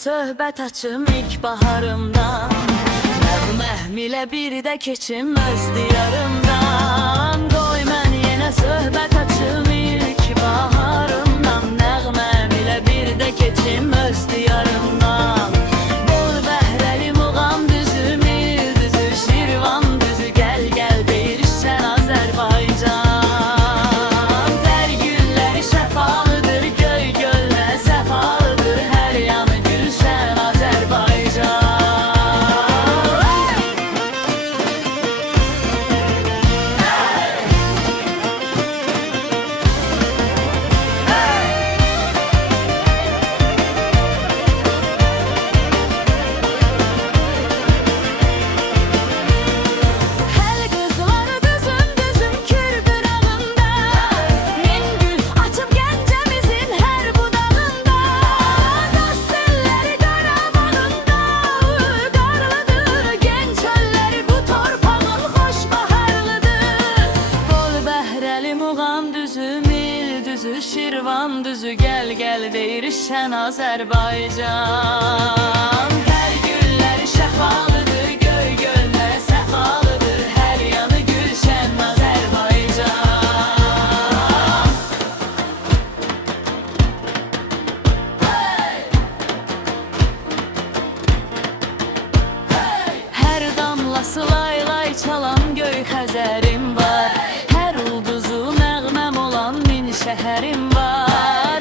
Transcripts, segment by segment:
söhbət açım ilk baharımdan. Nəğməm ilə bir də keçim öz diyarımdan. Qoy mən yenə söhbət açım ilk baharımdan. Nəğməm ilə bir də keçim öz diyarımdan. Bol bəhrəli muğam düzü, mil düzü, Şirvan düzü, gəl gəl deyirsən Azərbaycan. Tər gülləri şəfalıdır, göy göllər səfalıdır, hər yanı gülşən Azərbaycan. Şirvan düzü, gəl gəl deyirsən Azərbaycan. Tər gülləri şəfalıdır, göy göllər səfalıdır, hər yanı gülşən Azərbaycan. Hey! Hey! Hər damlası lay lay çalan göy Xəzərim var, hər ulduzu nəğməm olan min şəhərim var.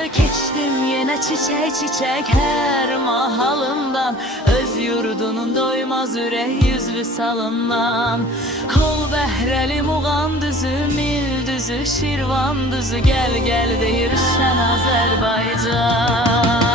Keçdim yenə çiçək çiçək hər mahalımdan, öz yurdunun doymaz ürək yüzlü salından. Hol bəhrəli muğam düzü, mil düzü, Şirvan düzü, gəl gəl deyirsən Azərbaycan.